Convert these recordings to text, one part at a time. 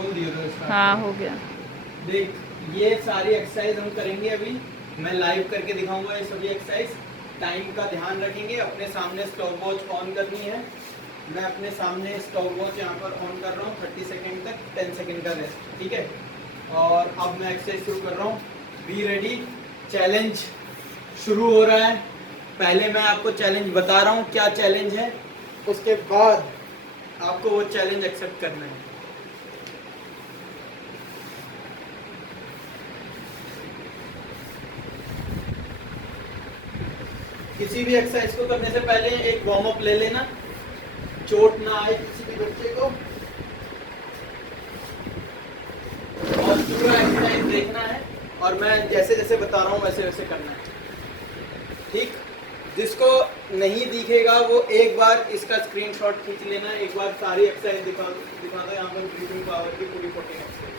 बोल दिया तो स्टार्ट। हाँ हो गया। देख, ये सारी एक्सरसाइज हम करेंगे अभी, मैं लाइव करके दिखाऊंगा ये सभी एक्सरसाइज। टाइम का ध्यान रखेंगे, अपने सामने स्टॉप वॉच ऑन करनी है। मैं अपने सामने स्टॉप वॉच यहाँ पर ऑन कर रहा हूँ 30 सेकेंड तक, 10 सेकेंड का रेस्ट, ठीक है। और अब मैं एक्सरसाइज शुरू कर रहा हूँ। बी रेडी, चैलेंज शुरू हो रहा है। पहले मैं आपको चैलेंज बता रहा हूँ क्या चैलेंज है, उसके बाद आपको वो चैलेंज एक्सेप्ट करना है। किसी भी एक्सरसाइज को करने से पहले एक वार्म अप ले लेना, चोट ना आए किसी भी बच्चे को। और पूरा एक्सरसाइज देखना है और मैं जैसे जैसे बता रहा हूँ वैसे वैसे करना है, ठीक। जिसको नहीं दिखेगा वो एक बार इसका स्क्रीनशॉट खींच लेना, एक बार सारी एक्सरसाइज दिखा दो। यहाँ पर ब्रीथिंग पावर की पूरी 14 एक्सरसाइज,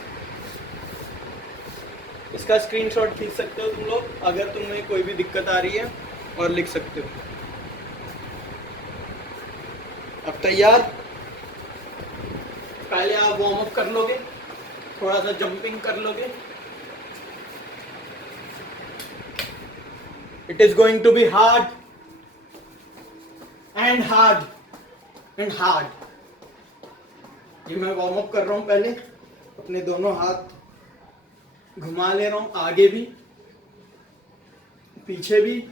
इसका स्क्रीनशॉट खींच सकते हो तुम लोग अगर तुम्हें कोई भी दिक्कत आ रही है, और लिख सकते हो। अब तैयार? पहले आप वार्म अप कर लोगे, थोड़ा सा जंपिंग कर लोगे। It is going to be hard and hard and hard. ये मैं वार्म अप कर रहा हूं, पहले अपने दोनों हाथ घुमा ले रहा हूं, आगे भी पीछे भी।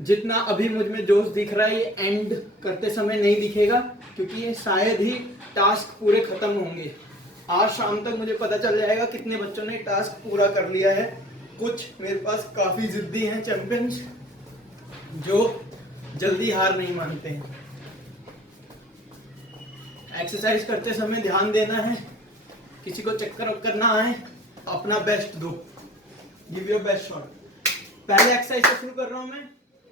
जितना अभी मुझ में जोश दिख रहा है ये एंड करते समय नहीं दिखेगा, क्योंकि ये शायद ही टास्क पूरे खत्म होंगे। आज शाम तक मुझे पता चल जाएगा कितने बच्चों ने टास्क पूरा कर लिया है। कुछ मेरे पास काफी जिद्दी हैं चैंपियंस, जो जल्दी हार नहीं मानते हैं। एक्सरसाइज करते समय ध्यान देना है, किसी को चक्कर वक्कर ना आए, अपना बेस्ट दो, गिव योर बेस्ट शॉट। पहले एक्सरसाइज से शुरू कर रहा हूं मैं।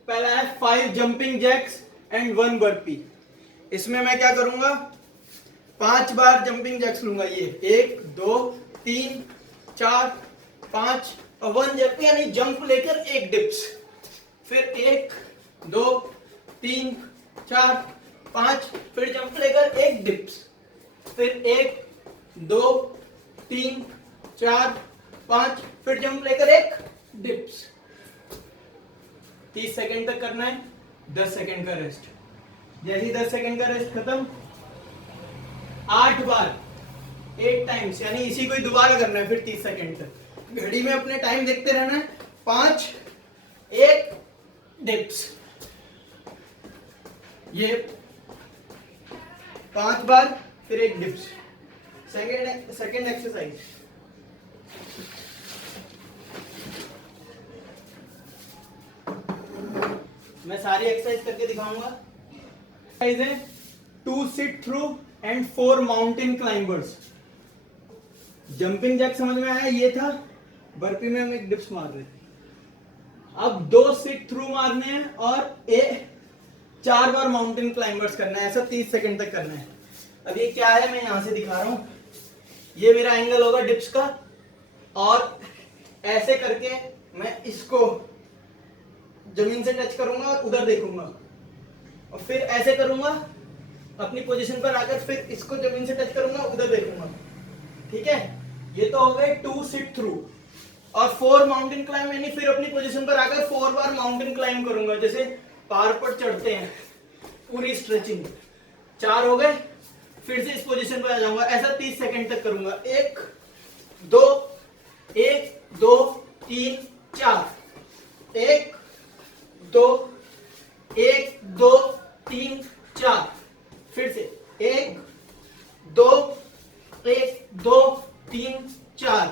पहला है 5 जंपिंग जैक्स एंड 1 बर्पी। इसमें मैं क्या करूंगा, 5 बार जंपिंग जैक्स लूंगा। ये 1 2 3 4 5 और 1 जंप, यानी जंप लेकर 1 डिप्स। फिर 1 2 3 4 5, फिर जंप लेकर 1 डिप्स। फिर 1 2 3 4 5, फिर जंप लेकर 1 डिप्स। 30 सेकेंड तक करना है, 10 सेकेंड का रेस्ट। जैसे ही 10 सेकेंड का रेस्ट खत्म, 8 बार 8 टाइम्स, यानी इसी को ही दोबारा करना है। फिर 30 सेकेंड तक घड़ी में अपने टाइम देखते रहना है। 5 1 डिप्स, ये 5 बार, फिर 1 डिप्स। Second exercise. मैं सारी एक्सरसाइज करके दिखाऊंगा। एक्सरसाइज है 2 sit through and 4 mountain climbers. Jumping jack समझ में आया, ये था। बर्पी में हम 1 डिप्स मार रहे थे। अब 2 सिट थ्रू मारने हैं और 4 बार माउंटेन क्लाइंबर्स करना है। ऐसा 30 सेकंड तक करना है। अब ये क्या है, मैं यहां से दिखा रहा हूं। ये मेरा एंगल होगा डिप्स का, और ऐसे करके मैं इसको जमीन से टच करूंगा और उधर देखूंगा, और फिर ऐसे करूंगा अपनी पोजीशन पर आकर, फिर इसको जमीन से टच करूंगा, उधर देखूंगा, ठीक है। ये तो हो गए 2 सिट थ्रू। और 4 माउंटेन क्लाइंब, यानी फिर अपनी पोजीशन पर आकर 4 बार माउंटेन क्लाइंब करूंगा, जैसे पहाड़ पर चढ़ते हैं, पूरी स्ट्रेचिंग। 4 हो गए, फिर से इस पोजीशन पर आ जाऊंगा। ऐसा 30 सेकंड तक करूंगा। 1 2 1 2 3 4, 1 2 1 2 3 4, फिर से 1 2 1 2 3 4,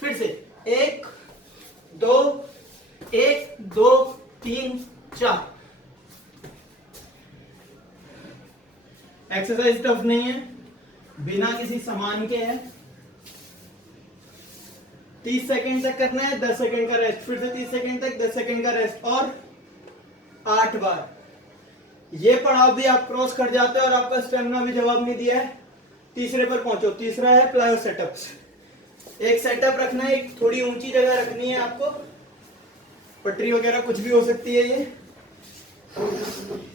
फिर से 1 2 1 2 3 4। एक्सरसाइज टफ नहीं है, बिना किसी सामान के है। 30 सेकंड तक करना है, 10 सेकंड का रेस्ट, फिर से 30 सेकंड तक 10 सेकंड का रेस्ट, और 8 बार। ये पड़ाव भी आप क्रॉस कर जाते हो और आपका स्टेमिना भी जवाब नहीं दिया है। तीसरे पर पहुंचो। तीसरा है प्लायो सेटअप्स। एक सेटअप रखना है, एक थोड़ी ऊंची जगह रखनी है आपको, पटरी वगैरह कुछ भी हो सकती है। ये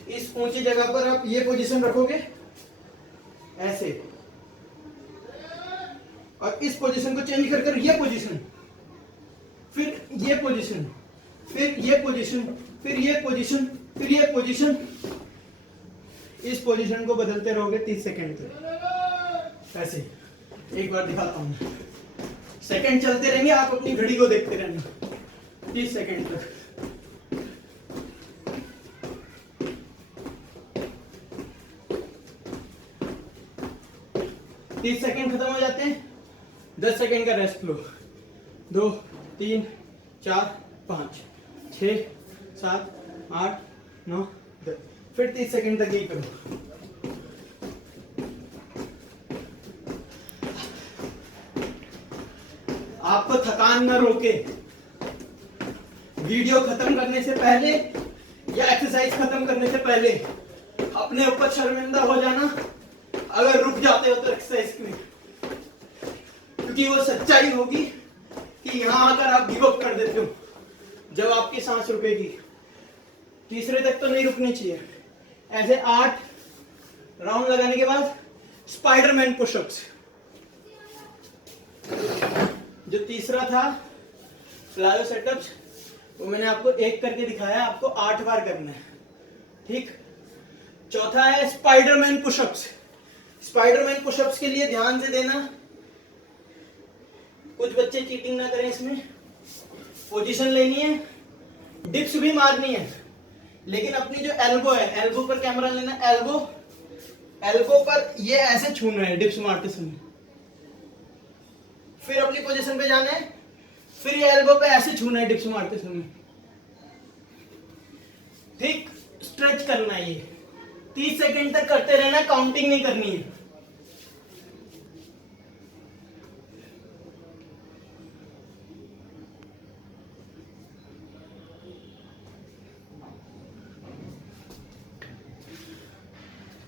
इस ऊंची जगह पर आप ये पोजीशन रखोगे ऐसे, और इस पोजीशन को चेंज कर कर ये पोजीशन, फिर ये पोजीशन, फिर ये पोजीशन, फिर ये पोजीशन, फिर ये पोजीशन, इस पोजीशन को बदलते रहोगे 30 सेकंड तक। ऐसे एक बार दिखाता हूं, सेकंड चलते रहेंगे, आप अपनी घड़ी को देखते रहना 30 सेकंड तक। तीस सेकेंड खत्म हो जाते हैं, 10 सेकेंड का रेस्ट लो। 2 3 4 5 6 7 8 9 10, फिर 30 सेकेंड तक यही करो। आपको थकान न रोके, वीडियो खत्म करने से पहले या एक्सरसाइज खत्म करने से पहले अपने ऊपर शर्मिंदा हो जाना अगर रुक जाते हो तो एक्सरसाइज में, क्योंकि वो सच्चाई होगी कि यहां आकर आप गिव अप कर देते हो जब आपकी सांस रुकेगी। तीसरे तक तो नहीं रुकनी चाहिए। ऐसे 8 राउंड लगाने के बाद स्पाइडरमैन पुशअप्स। जो तीसरा था प्लायो सेटअप्स, वो मैंने आपको एक करके दिखाया, आपको 8 बार करना है, ठीक। चौथा है स्पाइडरमैन पुशअप्स। स्पाइडरमैन पुशअप्स के लिए ध्यान से देना, कुछ बच्चे चीटिंग ना करें इसमें। पोजीशन लेनी है, डिप्स भी मारनी है, लेकिन अपनी जो एल्बो है, एल्बो पर कैमरा लेना, एल्बो पर ये ऐसे छूना है डिप्स मारते समय, फिर अपनी पोजीशन पे जाना है, फिर ये एल्बो पे ऐसे छूना है डिप्स मारते समय, ठीक। स्ट्रेच करना है, ये 30 सेकंड तक करते रहना, काउंटिंग नहीं करनी है।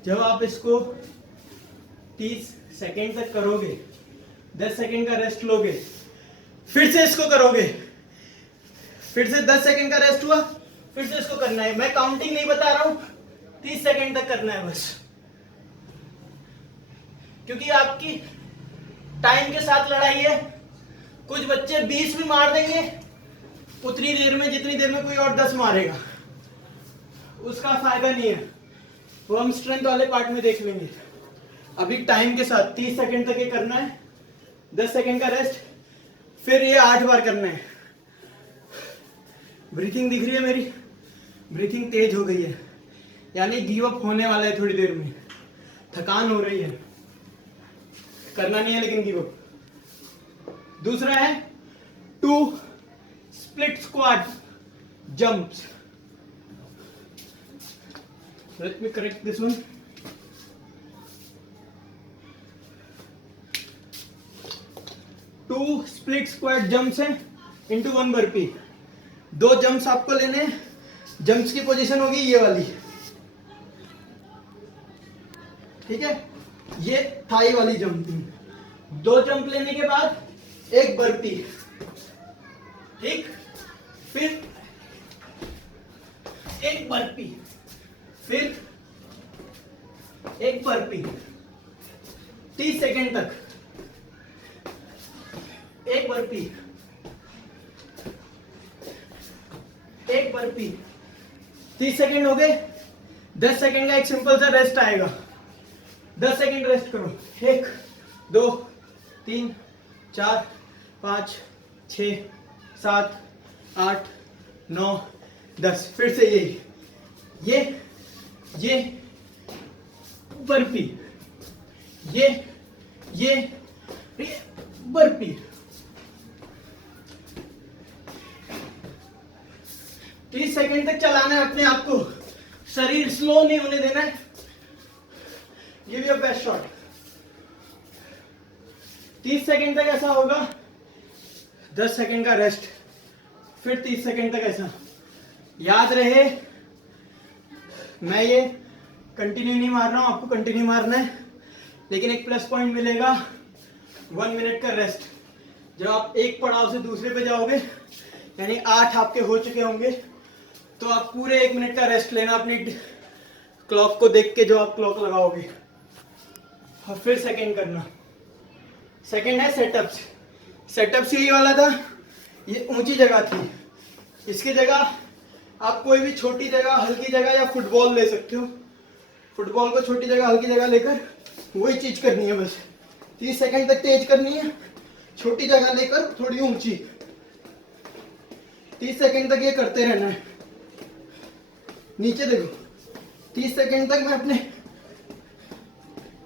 जब आप इसको 30 सेकंड तक करोगे, 10 सेकंड का रेस्ट लोगे, फिर से इसको करोगे, फिर से 10 सेकंड का रेस्ट हुआ, फिर से इसको करना है। मैं काउंटिंग नहीं बता रहा हूं, 30 सेकंड तक करना है बस, क्योंकि आपकी टाइम के साथ लड़ाई है। कुछ बच्चे 20 भी मार देंगे उतनी देर में जितनी देर में कोई और 10 मारेगा, उसका फायदा नहीं है। वो हम स्ट्रेंथ वाले पार्ट में देख लेंगे। अभी टाइम के साथ 30 सेकंड तक ये करना है, 10 सेकंड का रेस्ट, फिर ये 8 बार करना है। ब्रीथिंग दिख रही है मेरी? ब्रीथिंग तेज हो गई है, यानी गिव अप होने वाला है थोड़ी देर में, थकान हो रही है, करना नहीं है लेकिन गिव अप। दूसरा है 2 split squat jumps. Let me correct this one. 2 split squat jumps है into 1 burpee। 2 जंप्स आपको लेने हैं। जंप्स की पोजीशन होगी ये वाली, ठीक है, ये थाई वाली जंपिंग। 2 जंप लेने के बाद एक बर्पी, ठीक, फिर एक बर्पी, फिर एक बर्पी 30 सेकेंड तक, एक बर्पी, एक बर्पी, 30 सेकेंड हो गए। 10 सेकेंड का एक सिंपल सा रेस्ट आएगा, 10 सेकेंड रेस्ट करो। 1 2 3 4 5 6 7 8 9 10, फिर से ये बर्पी, ये बर्पी। 30 सेकंड तक चलाना है अपने आप को, शरीर स्लो नहीं होने देना है। Give your best shot. 30 second तक ऐसा होगा, 10 सेकंड का रेस्ट, फिर 30 सेकंड तक ऐसा। याद रहे, मैं ये कंटिन्यू नहीं मार रहा हूं, आपको कंटिन्यू मारना है, लेकिन एक प्लस पॉइंट मिलेगा 1 मिनट का रेस्ट। जब आप एक पड़ाव से दूसरे पे जाओगे, यानी 8 आपके हो चुके होंगे, तो आप पूरे 1 मिनट का रेस्ट लेना अपनी क्लॉक को देख के, जो आप क्लॉक लगाओगे, और फिर सेकंड करना। सेकंड है सेटअप्स। सेटअप्स यही वाला था, ये ऊंची जगह थी, इसकी जगह आप कोई भी छोटी जगह, हल्की जगह या फुटबॉल ले सकते हो। फुटबॉल को छोटी जगह, हल्की जगह लेकर वही चीज करनी है बस। 30 सेकंड तक तेज करनी है, छोटी जगह लेकर थोड़ी ऊंची। 30 सेकंड तक ये करते रहना है। नीचे देखो, 30 सेकंड तक मैं अपने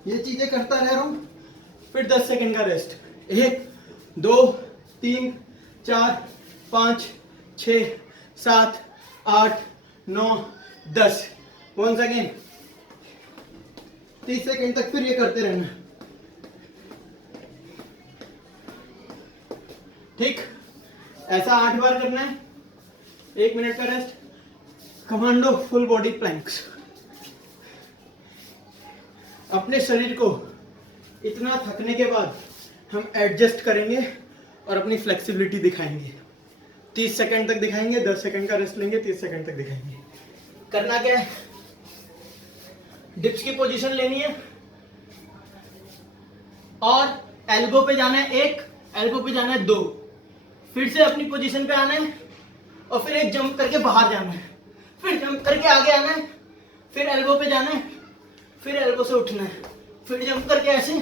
ये चीजें करता रह रहा हूं, फिर 10 सेकंड का रेस्ट। 1 2 3 4 5 6 7 8 9 10। वंस अगेन 30 सेकंड तक फिर ये करते रहना। ठीक, ऐसा 8 बार करना है, 1 मिनट का rest. Commando full body planks. अपने शरीर को इतना थकने के बाद हम एडजस्ट करेंगे और अपनी फ्लेक्सिबिलिटी दिखाएंगे। 30 सेकंड तक दिखाएंगे, 10 सेकंड का रेस्ट लेंगे, 30 सेकंड तक दिखाएंगे। करना क्या है, डिप्स की पोजीशन लेनी है और एल्बो पे जाना है 1, एल्बो पे जाना है 2, फिर से अपनी पोजीशन पे आना है और फिर एक जंप करके बाहर जाना है, फिर जंप करके आगे आना है, फिर एल्बो पे जाना है, फिर एल्बो से उठना है, फिर जंप करके ऐसे।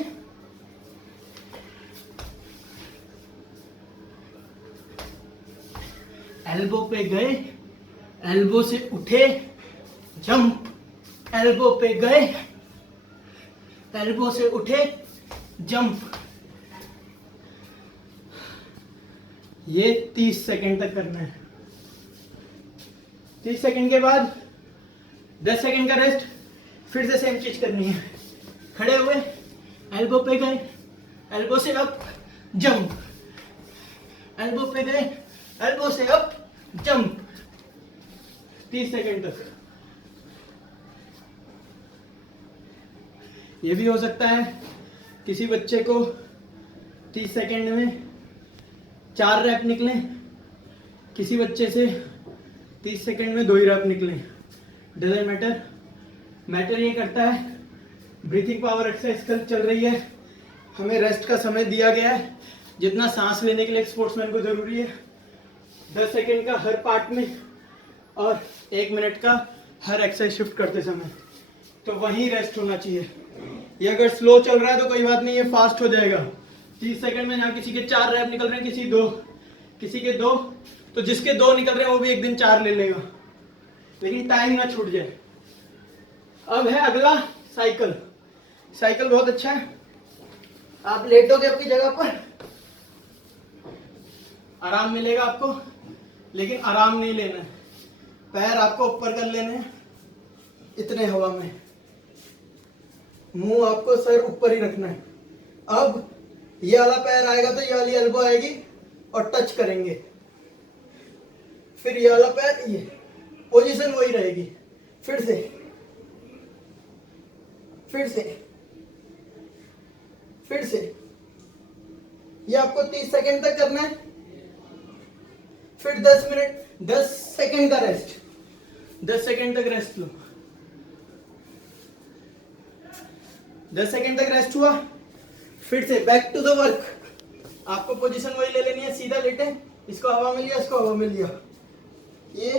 एल्बो पे गए, एल्बो से उठे, जंप, एल्बो पे गए, एल्बो से उठे, जंप। ये 30 सेकंड तक करना है। 30 सेकंड के बाद 10 सेकंड का रेस्ट, फिर से सेम चीज करनी है। खड़े हुए, एल्बो पे गए, एल्बो से अप, जंप, एल्बो पे गए, एल्बो से अप, जंप। 30 सेकंड तक। ये भी हो सकता है किसी बच्चे को 30 सेकंड में 4 रैप निकले, किसी बच्चे से 30 सेकंड में 2 ही रैप निकले। Doesn't matter. मैटर ये करता है ब्रीथिंग पावर एक्सरसाइज कल चल रही है, हमें रेस्ट का समय दिया गया है जितना सांस लेने के लिए एक स्पोर्ट्समैन को जरूरी है। 10 सेकंड का हर पार्ट में और 1 मिनट का हर एक्सरसाइज शिफ्ट करते समय, तो वहीं रेस्ट होना चाहिए। ये अगर स्लो चल रहा है तो कोई बात नहीं, ये फास्ट हो जाएगा। 30 सेकंड में ना किसी के 4 रैप निकल रहे हैं, किसी के 2, तो जिसके 2 निकल रहे हैं वो भी एक दिन 4 ले लेगा, लेकिन टाइम ना छूट जाए। अब है अगला साइकिल। साइकिल बहुत अच्छा है। आप लेटोगे अपनी जगह पर, आराम मिलेगा आपको, लेकिन आराम नहीं लेना है। पैर आपको ऊपर कर लेने हैं इतने हवा में, मुंह आपको सर ऊपर ही रखना है। अब ये वाला पैर आएगा तो ये वाली एल्बो आएगी और टच करेंगे, फिर ये वाला पैर, ये पोजीशन वही रहेगी। फिर से, ये आपको 30 सेकंड तक करना है। फिर 10 सेकंड का रेस्ट, 10 सेकंड तक रेस्ट लो। 10 सेकंड तक रेस्ट हुआ, फिर से बैक टू द वर्क। आपको पोजीशन वही ले लेनी है, सीधा लेटे, इसको हवा में लिया, इसको हवा में लिया, ये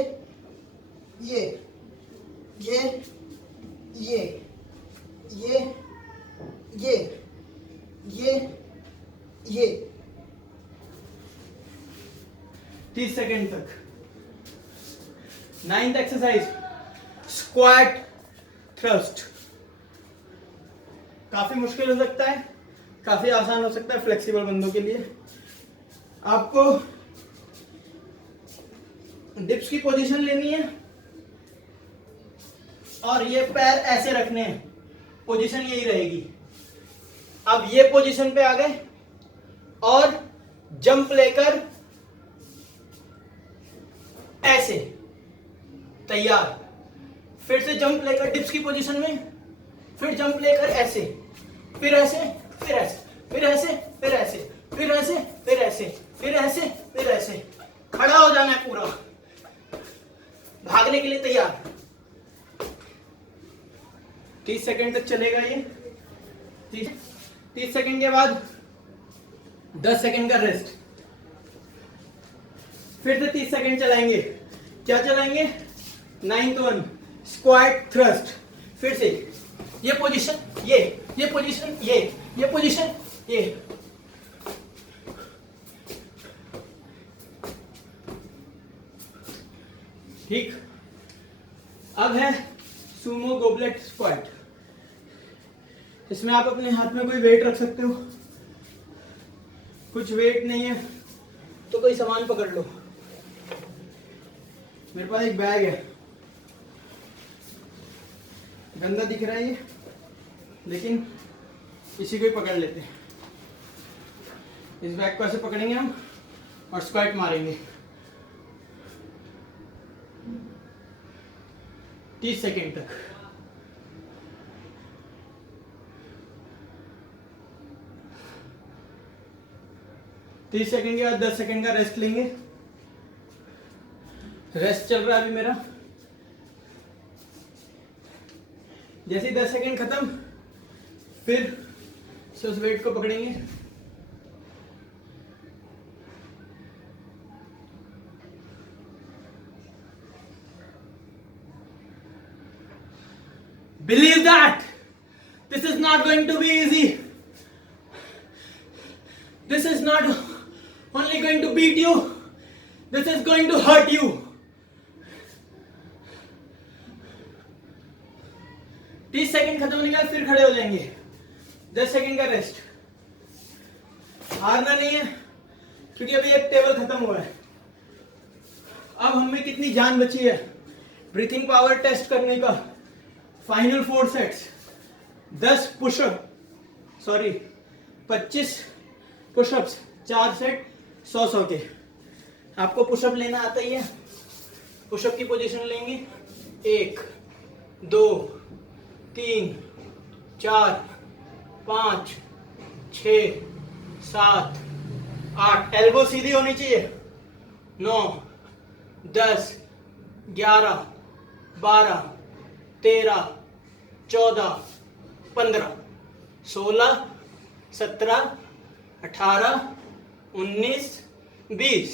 30 सेकंड तक। 9th exercise, squat thrust. काफी मुश्किल हो सकता है, काफी आसान हो सकता है फ्लेक्सिबल बंदों के लिए। आपको डिप्स की पोजीशन लेनी है और ये पैर ऐसे रखने हैं, पोजीशन यही रहेगी। अब ये पोजीशन पे आ गए और जंप लेकर ऐसे, तैयार। फिर से जंप लेकर डिप्स की पोजीशन में, फिर जंप लेकर ऐसे, फिर ऐसे, फिर ऐसे, फिर ऐसे, फिर ऐसे, फिर ऐसे, फिर ऐसे, फिर ऐसे, फिर ऐसे। खड़ा हो जाना है पूरा, भागने के लिए तैयार। 30 सेकंड तक चलेगा ये। 30 सेकंड के बाद 10 सेकंड का रेस्ट, फिर से 30 सेकंड चलाएंगे। क्या चलाएंगे? 9th 1 squat thrust. फिर से ये पोजीशन, ये पोजीशन, ये पोजीशन, ये। ठीक। अब है सुमो गोबलेट स्क्वाट। इसमें आप अपने हाथ में कोई वेट रख सकते हो, कुछ वेट नहीं है तो कोई सामान पकड़ लो। मेरे पास एक बैग है, गंदा दिख रहा है ये, लेकिन इसी को ही पकड़ लेते हैं। इस बैग को ऐसे पकड़ेंगे हम और स्क्वाट मारेंगे 30 सेकंड तक। तीस सेकंड के बाद 10 सेकंड का रेस्ट लेंगे। रेस्ट चल रहा है अभी मेरा। जैसे ही 10 सेकंड खत्म, फिर से उस वेट को पकड़ेंगे। Believe that this is not going to be easy. This is not only going to beat you, this is going to hurt you. 30 second खत्म होने के बाद फिर खड़े हो जाएंगे। 10 सेकंड का रेस्ट। हारना नहीं है, क्योंकि अभी एक टेबल खत्म हुआ है। अब हमें कितनी जान बची है ब्रीथिंग पावर टेस्ट करने का। Final 4 sets, 10 pushup, 25 pushups, 4 set 100-100 के। आपको पुशअप लेना आता ही है। पुशअप की पोजीशन लेंगे 1 2 3 4 5 6 7 8। एल्बो सीधी होनी चाहिए। 9 10 11 12 13 14 15 16 17 18 19 20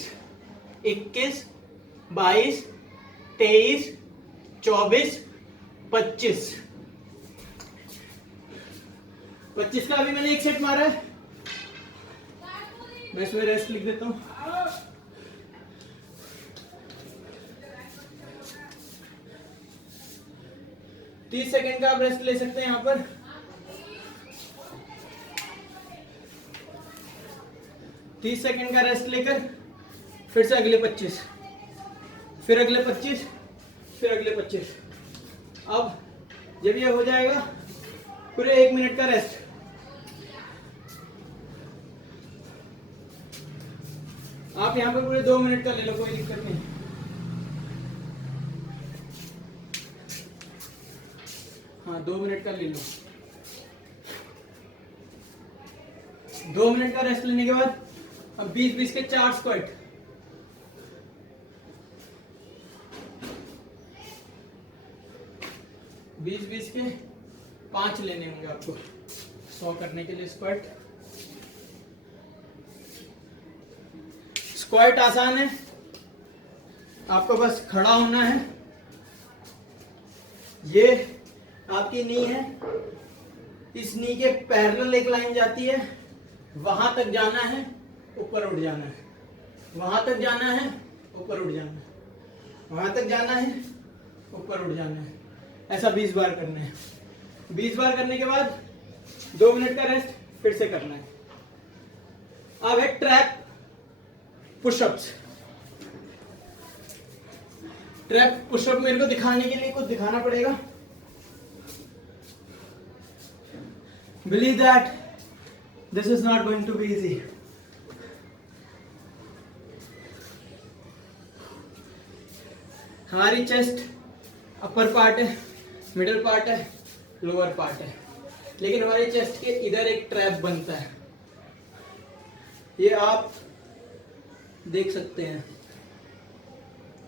21 22 23 24 25। 25 का अभी मैंने एक सेट मारा है। मैं इसमें रेस्ट लिख देता हूं। तीस सेकेंड का आप रेस्ट ले सकते हैं यहां पर। तीस सेकेंड का रेस्ट लेकर फिर से अगले 25, फिर अगले 25, फिर अगले 25। अब जब ये हो जाएगा पूरे 1 मिनट का रेस्ट। आप यहां पर पूरे 2 मिनट का ले लो, कोई दिक्कत नहीं। हाँ 2 मिनट का ले लो। 2 मिनट का रेस्ट लेने के बाद अब 20-20 के 4 स्क्वाट। बीस के 5 लेने होंगे आपको 100 करने के लिए स्क्वाट। स्क्वाट आसान है, आपको बस खड़ा होना है। ये आपकी नी है, इस नी के पैरेलल एक लाइन जाती है, वहां तक जाना है, ऊपर उठ जाना है, वहां तक जाना है, ऊपर उठ जाना है, वहां तक जाना है, ऊपर उठ जाना है। ऐसा 20 बार करना है। 20 बार करने के बाद 2 मिनट का रेस्ट फिर से करना है। अब है ट्रैप पुशअप्स। ट्रैप पुशअप मेरे को दिखाने के लिए कुछ दिखाना पड़ेगा। Believe that this is not going to be easy. हमारी चेस्ट अपर पार्ट है, मिडिल पार्ट है, लोअर पार्ट है, लेकिन हमारी चेस्ट के इधर एक ट्रैप बनता है। ये आप देख सकते हैं,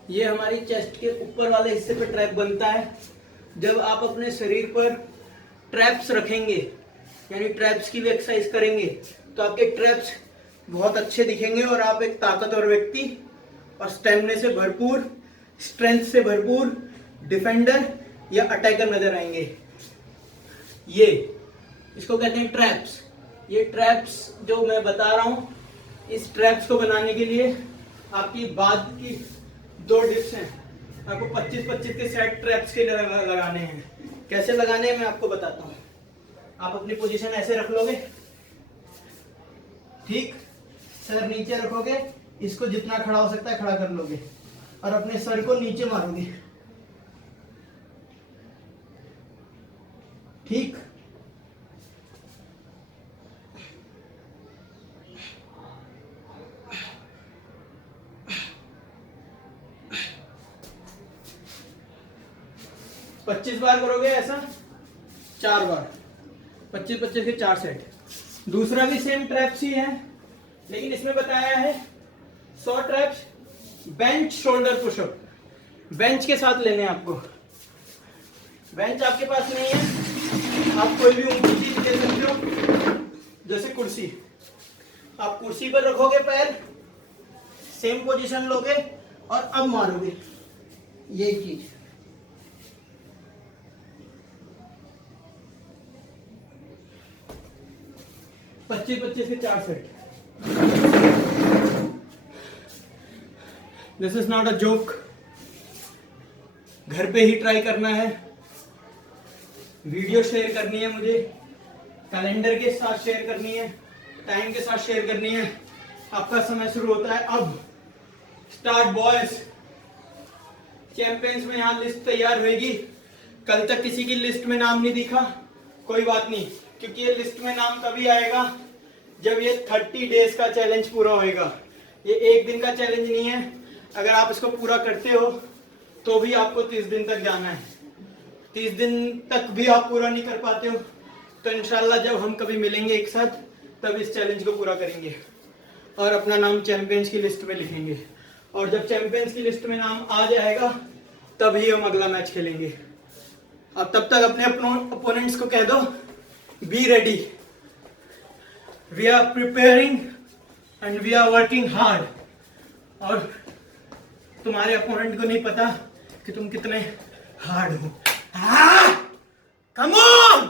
ये हमारी चेस्ट के ऊपर वाले हिस्से पे ट्रैप बनता है। जब आप अपने शरीर पर ट्रैप्स रखेंगे, यानी ट्रैप्स की भी एक्सरसाइज करेंगे, तो आपके ट्रैप्स बहुत अच्छे दिखेंगे और आप एक ताकतवर व्यक्ति और स्टेमिना से भरपूर, स्ट्रेंथ से भरपूर डिफेंडर या अटैकर नजर आएंगे। ये इसको कहते हैं ट्रैप्स। ये ट्रैप्स जो मैं बता रहा हूँ, इस ट्रैप्स को बनाने के लिए आपकी बाद की 2 डिप्स हैं। आपको 25-25 के सेट ट्रैप्स के लगाने हैं। कैसे लगाने हैं मैं आपको बताता हूँ। आप अपनी पोजीशन ऐसे रख लोगे, ठीक, सर नीचे रखोगे, इसको जितना खड़ा हो सकता है खड़ा कर लोगे और अपने सर को नीचे मारोगे, ठीक। पच्चीस बार करोगे ऐसा, 4 बार, 25-25 के 4 सेट। दूसरा भी सेम ट्रैप्स ही है, लेकिन इसमें बताया है 100 traps bench shoulder pushup. Bench के साथ लेने हैं आपको। बेंच आपके पास नहीं है, आप कोई भी ऊंची चीज ले सकते हो, जैसे कुर्सी। आप कुर्सी पर रखोगे पैर, सेम पोजीशन लोगे और अब मारोगे, ये चीज। पच्चीस के 4 set. This is not a joke. घर पे ही ट्राई करना है। वीडियो शेयर करनी है मुझे, कैलेंडर के साथ शेयर करनी है, टाइम के साथ शेयर करनी है। आपका समय शुरू होता है अब। Start boys. चैंपियंस में यहाँ लिस्ट तैयार होगी। कल तक किसी की लिस्ट में नाम नहीं दिखा, कोई बात नहीं, क्योंकि ये लिस्ट में नाम तभी आएगा जब ये 30 डेज का चैलेंज पूरा होएगा। ये एक दिन का चैलेंज नहीं है। अगर आप इसको पूरा करते हो तो भी आपको 30 दिन तक जाना है। 30 दिन तक भी आप पूरा नहीं कर पाते हो तो इंशाल्लाह जब हम कभी मिलेंगे एक साथ, तब इस चैलेंज को पूरा करेंगे और अपना नाम चैंपियंस की लिस्ट में लिखेंगे। और जब चैंपियंस की लिस्ट में नाम आ जाएगा तभी हम अगला मैच खेलेंगे। अब तब तक अपने अपोनेंट्स को कह दो, be ready, we are preparing and we are working hard. और तुम्हारे अपोनेंट को नहीं पता कि तुम कितने हार्ड हो। Come on.